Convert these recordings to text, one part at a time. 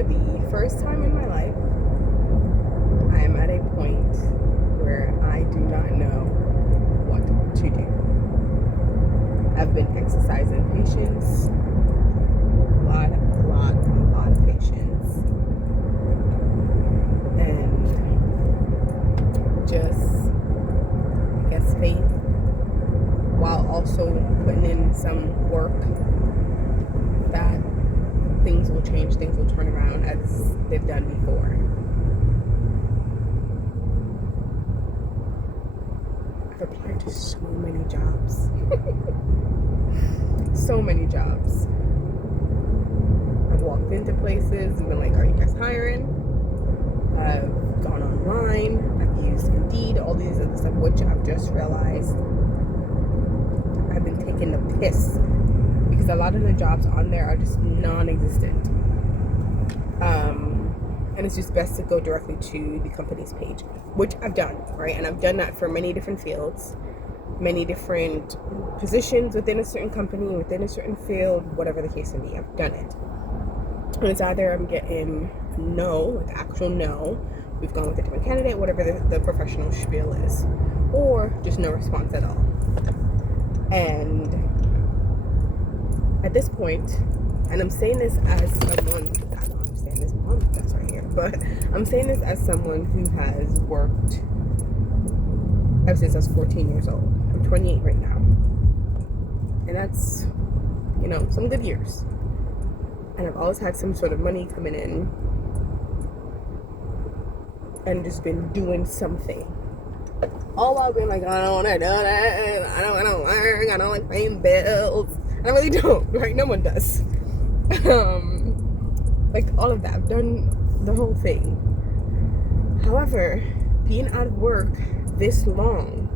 for the first time in my life, I am at a point where I do not know what to do. I've been exercising patience, a lot of patience, and just, I guess, faith, while also putting in some work that things will change, things will turn around as they've done before. I've applied to so many jobs. So many jobs. I've walked into places and been like, are you guys hiring? I've gone online, I've used Indeed, all these other stuff, which I've just realized I've been taking the piss, because a lot of the jobs on there are just non-existent. And it's just best to go directly to the company's page, which I've done, right? And I've done that for many different fields, many different positions within a certain company, within a certain field, whatever the case may be. I've done it. And it's either I'm getting no, like actual no, we've gone with a different candidate, whatever the professional spiel is, or just no response at all. And at this point, and I'm saying this as someone, I don't understand this that's right here, but I'm saying this as someone who has worked ever since I was 14 years old. I'm 28 right now. And that's, some good years. And I've always had some sort of money coming in and just been doing something. All while being like, I don't want to do that, I don't want to work, I don't like paying bills. I really don't, right? No one does. Like all of that. I've done the whole thing. However, being out of work this long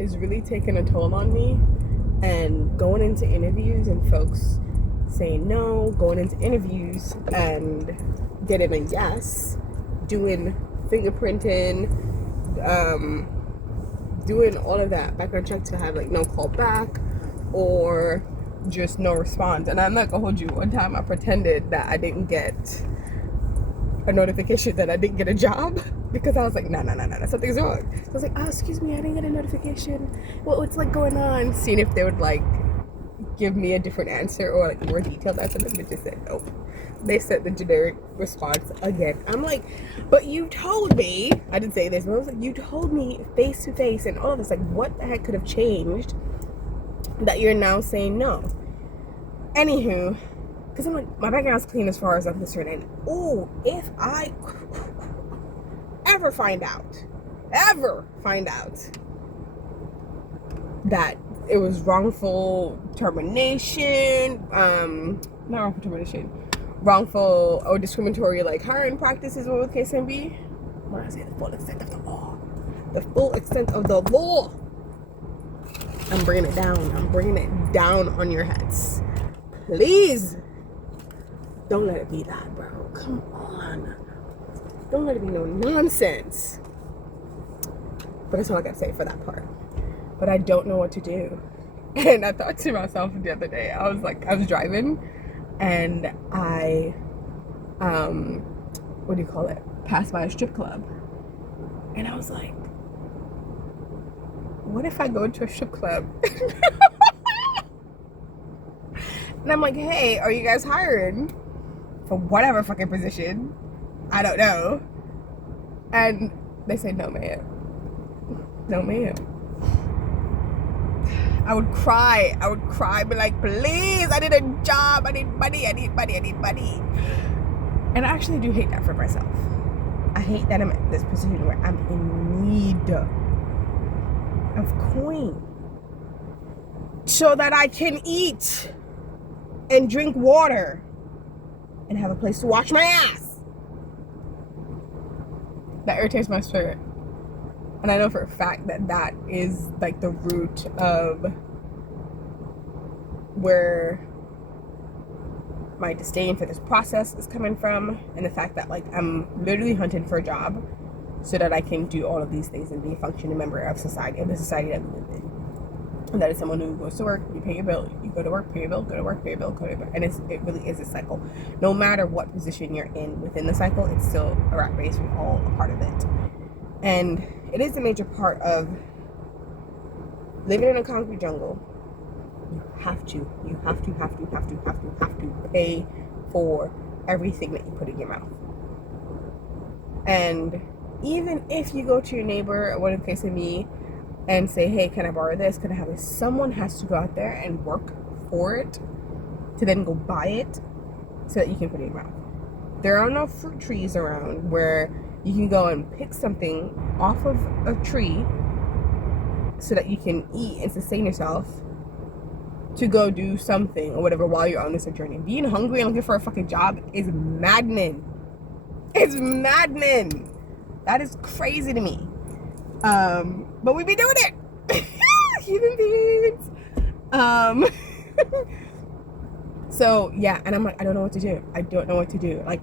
is really taking a toll on me, and going into interviews and folks saying no, going into interviews and getting a yes, doing fingerprinting, doing all of that background check to have like no call back or just no response. And I'm not gonna hold you, one time I pretended that I didn't get a notification that I didn't get a job, because I was like, no, something's wrong. So I was like, oh, excuse me, I didn't get a notification. What's like going on? Seeing if they would like give me a different answer or like more detailed answer. But they just said nope. They said the generic response again. I'm like, but you told me, I didn't say this, but I was like, you told me face to face and all of this. Like, what the heck could have changed that you're now saying no? Anywho, because I'm like, my background's clean as far as I'm concerned. And if I ever find out that it was wrongful termination, not wrongful termination, wrongful or discriminatory like hiring practices, what the case may be, when I say the full extent of the law, I'm bringing it down on your heads. Please don't let it be that, bro. Come on, don't let it be no nonsense. But that's all I gotta say for that part. But I don't know what to do. And I thought to myself the other day, I was driving and I passed by a strip club, and I was like, what if I go into a strip club and I'm like, hey, are you guys hiring for whatever fucking position? I don't know. And they say, no ma'am. I would cry, be like, please, I need a job, I need money. And I actually do hate that for myself. I hate that I'm at this position where I'm in need of coin so that I can eat and drink water and have a place to wash my ass. That irritates my spirit. And I know for a fact that is like the root of where my disdain for this process is coming from, and the fact that like I'm literally hunting for a job so that I can do all of these things and be a functioning member of society, of the society that we live in. And that is someone who goes to work, you pay your bill, you Go to work, pay your bill, go to work, pay your bill, go to work. And it really is a cycle. No matter what position you're in within the cycle, it's still a rat race. We're all a part of it. And it is a major part of living in a concrete jungle. You have to pay for everything that you put in your mouth. And even if you go to your neighbor, or what in the case of me, and say, hey, can I borrow this? Can I have this? Someone has to go out there and work for it to then go buy it so that you can put it in your mouth. There are no fruit trees around where you can go and pick something off of a tree so that you can eat and sustain yourself to go do something or whatever while you're on this journey. Being hungry and looking for a fucking job is maddening. It's maddening. That is crazy to me. But we be doing it. Human beings. So yeah, and I'm like, I don't know what to do. I don't know what to do. Like,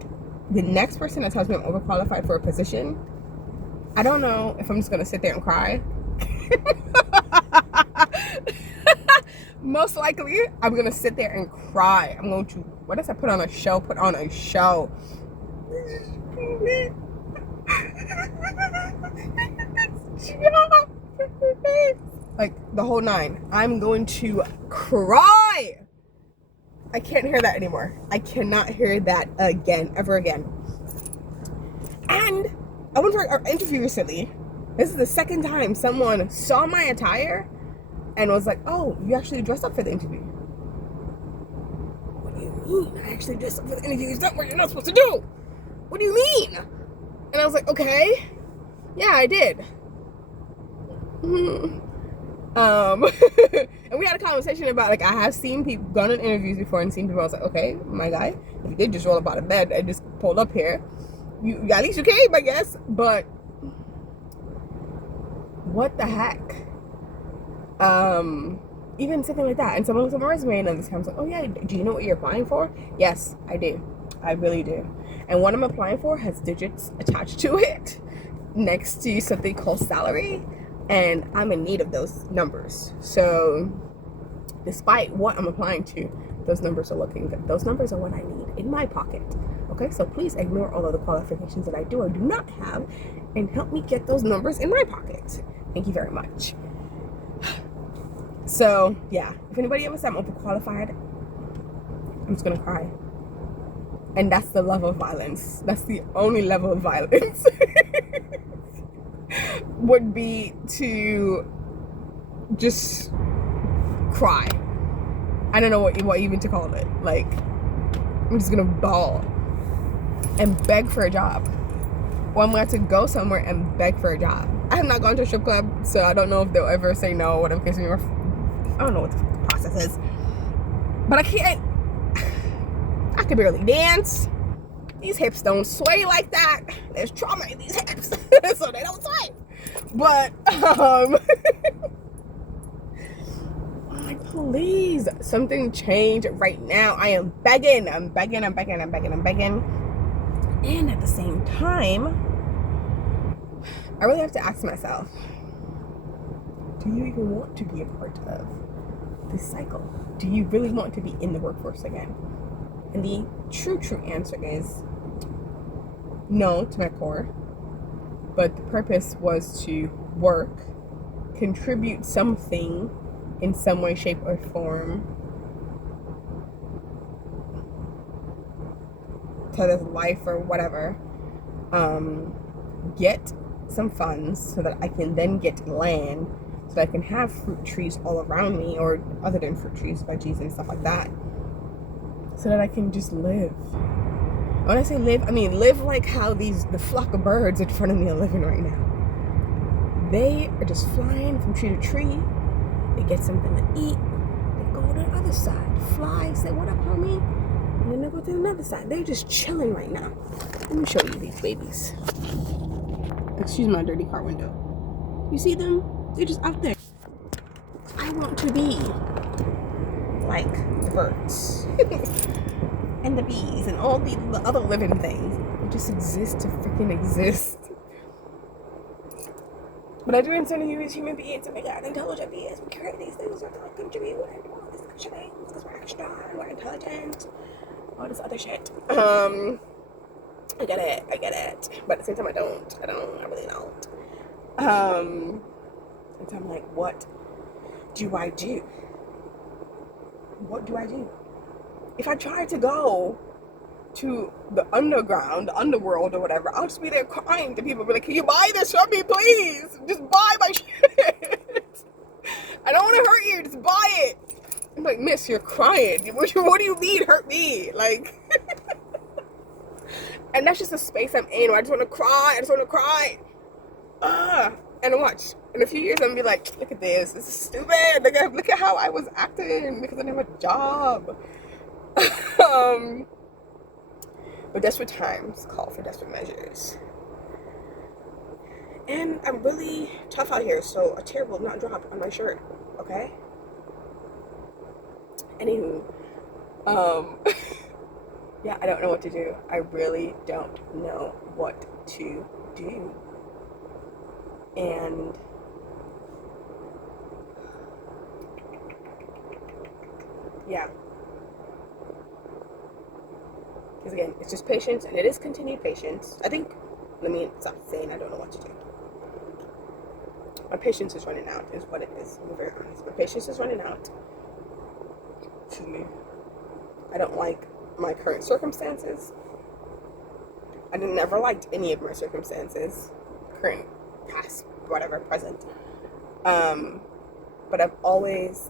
the next person that tells me I'm overqualified for a position, I don't know if I'm just gonna sit there and cry. Most likely, I'm gonna sit there and cry. I'm going to, what does I put on a show? Put on a show. Like, the whole nine. I'm going to cry. I can't hear that anymore. I cannot hear that again, ever again. And I went for an interview recently. This is the second time someone saw my attire and was like, oh, you actually dressed up for the interview. What do you mean? I actually dressed up for the interview. Is that what you're not supposed to do? What do you mean? And I was like, okay. Yeah, I did. And we had a conversation about, like, I have seen people gone on interviews before and seen people. I was like, okay, my guy, if you did just roll up out of bed and just pulled up here, you at least you came, I guess. But what the heck? Even something like that, and someone looks at my resume and this comes like, oh yeah, do you know what you're applying for? Yes, I do. I really do. And what I'm applying for has digits attached to it next to something called salary, and I'm in need of those numbers. So despite what I'm applying to, those numbers are looking good. Those numbers are what I need in my pocket. Okay, so please ignore all of the qualifications that I do or do not have and help me get those numbers in my pocket. Thank you very much. So yeah, if anybody ever says I'm overqualified, I'm just gonna cry. And that's the level of violence. That's the only level of violence. Would be to just cry. I don't know what even to call it. Like, I'm just gonna bawl and beg for a job. Or I'm going to go somewhere and beg for a job. I have not gone to a strip club, so I don't know if they'll ever say no. What if I don't know what the process is. But I can't. I can barely dance. These hips don't sway like that. There's trauma in these hips, so they don't sway. But like, please, something change right now. I am begging. I'm begging. And at the same time, I really have to ask myself, do you even want to be a part of this cycle? Do you really want to be in the workforce again? And the true answer is no to my core. But the purpose was to work, contribute something in some way, shape, or form to this life or whatever. Get some funds so that I can then get land, so that I can have fruit trees all around me, or other than fruit trees, veggies and stuff like that, so that I can just live. When I say live, I mean live like how the flock of birds in front of me are living right now. They are just flying from tree to tree. They get something to eat. They go to the other side, fly, say what up, homie, and then they go to another side. They're just chilling right now. Let me show you these babies. Excuse my dirty car window. You see them? They're just out there. I want to be like the birds and the bees and all the other living things. They just exist to freaking exist. But I do intend to use human beings to make out intelligent beings. We create these things that contribute and all this questioning because we're extra, we're intelligent, all this other shit. I get it. But at the same time, I really don't. And so I'm like, what do I do? What do I do? If I try to go to the underground, the underworld or whatever, I'll just be there crying to people, be like, can you buy this from me, please? Just buy my shit. I don't want to hurt you, just buy it. I'm like, miss, you're crying. What do you mean, hurt me? Like, and that's just the space I'm in where I just want to cry. And watch, in a few years, I'm going to be like, look at this. This is stupid. Look at how I was acting because I didn't have a job. But desperate times call for desperate measures. And I'm really tough out here, so a tear will not drop on my shirt, okay? Anywho, yeah, I don't know what to do. I really don't know what to do. And yeah. Because again, it's just patience, and it is continued patience. I think, let me stop saying I don't know what to do. My patience is running out, is what it is. I'm very honest. My patience is running out. Excuse me. I don't like my current circumstances. I never liked any of my circumstances. Current, past, whatever, present. But I've always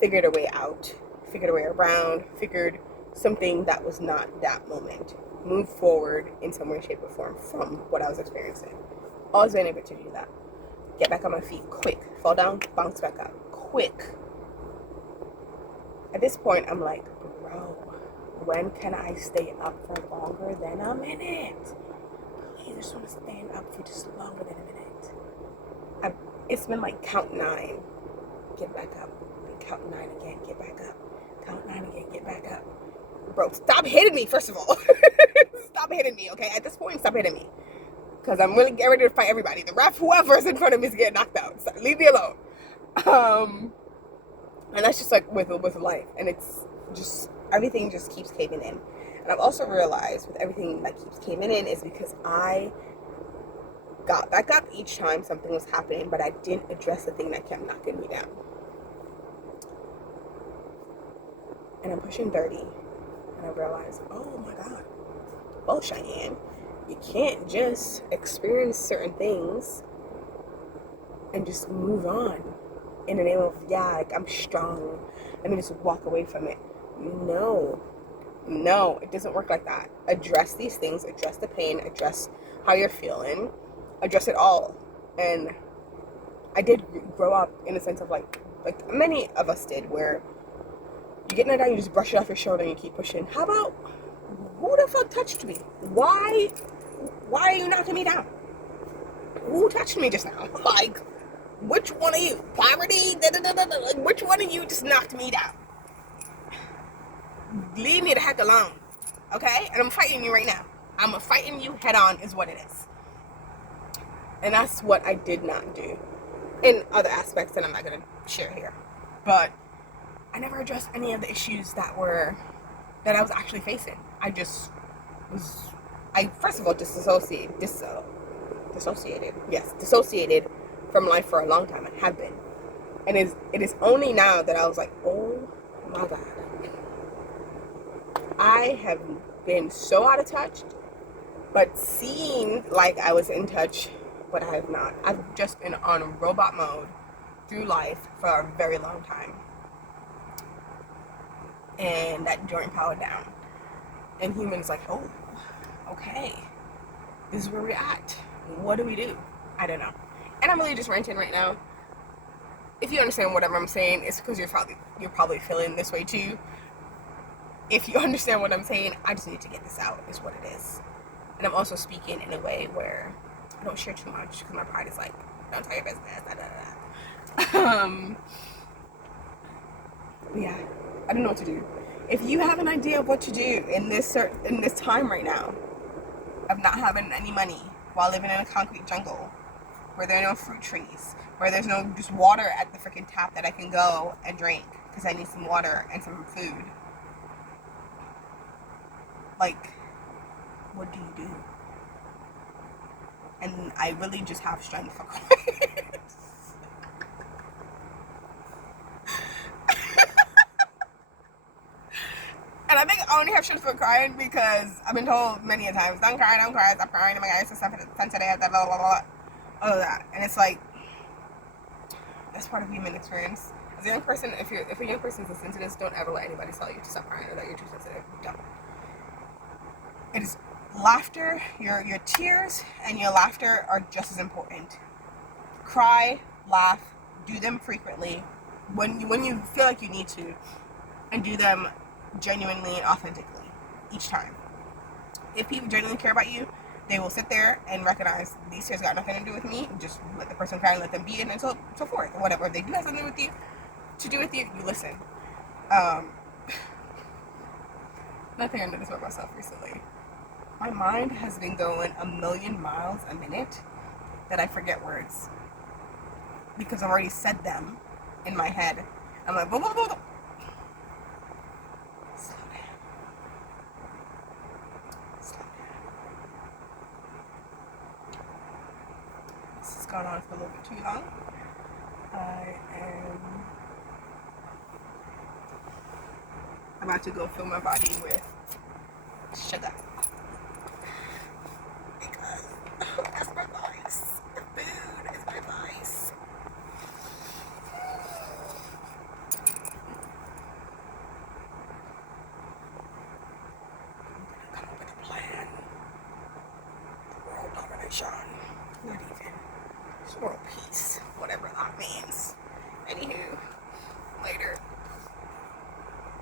figured a way out, figured a way around, figured something that was not that moment. Move forward in some way, shape, or form from what I was experiencing. Always been able to do that. Get back on my feet quick. Fall down, bounce back up. Quick. At this point, I'm like, bro, when can I stay up for longer than a minute? Please, I just want to stand up for just longer than a minute. It's been like count 9. Get back up. Count 9 again. Get back up. Count 9 again. Get back up. Bro, stop hitting me, first of all. Stop hitting me, okay? At this point, stop hitting me. Because I'm really getting ready to fight everybody. The ref, whoever's in front of me is getting knocked out. So leave me alone. And that's just like with life. And it's just, everything just keeps caving in. And I've also realized with everything that keeps caving in is because I got back up each time something was happening, but I didn't address the thing that kept knocking me down. And I'm pushing 30. And I realized, oh my God. Well, Cheyenne, you can't just experience certain things and just move on in the name of, yeah, like, I'm strong. Let me just walk away from it. No, it doesn't work like that. Address these things, address the pain, address how you're feeling, address it all. And I did grow up in a sense of like many of us did, where you get knocked down, you just brush it off your shoulder and you keep pushing. How about, who the fuck touched me? Why are you knocking me down? Who touched me just now? Like, which one of you? Poverty? Like, which one of you just knocked me down? Leave me the heck alone, okay? And I'm fighting you right now. I'm fighting you head on is what it is. And that's what I did not do in other aspects that I'm not going to share here. But I never addressed any of the issues that I was actually facing. I first of all disassociated from life for a long time. I have been. And it is only now that I was like, oh my God. I have been so out of touch, but seemed like I was in touch, but I have not. I've just been on robot mode through life for a very long time. And that joint powered down. And humans like, oh, okay. This is where we're at. What do we do? I don't know. And I'm really just ranting right now. If you understand whatever I'm saying, it's because you're probably feeling this way too. If you understand what I'm saying, I just need to get this out, is what it is. And I'm also speaking in a way where I don't share too much, because my pride is like, don't tell your business, But yeah, I don't know what to do. If you have an idea of what to do in this time right now, of not having any money while living in a concrete jungle, where there are no fruit trees, where there's no just water at the freaking tap that I can go and drink, because I need some water and some food. Like, what do you do? And I really just have strength for crying. And I think I only have strength for crying because I've been told many a times, don't cry, stop crying, oh my god, it's so sensitive, blah, blah, blah, blah, all of that. And it's like, that's part of human experience. As a young person, if a young person is listening to this, don't ever let anybody tell you to stop crying or that you're too sensitive. Don't. It is laughter, your tears and your laughter are just as important. Cry, laugh, do them frequently when you feel like you need to, and do them genuinely and authentically each time. If people genuinely care about you, they will sit there and recognize these tears got nothing to do with me. Just let the person cry and let them be, and so forth. Whatever. If they do have something with you to do with you, you listen. Nothing I noticed about myself recently. My mind has been going a million miles a minute that I forget words because I've already said them in my head. I'm like, blah, blah, blah, blah. Slow down. Slow down. This has gone on for a little bit too long. I am about to go fill my body with sugar. Because that's my vice. Food is my vice. Come up with a plan. World domination. Not even. It's world peace. Whatever that means. Anywho, later.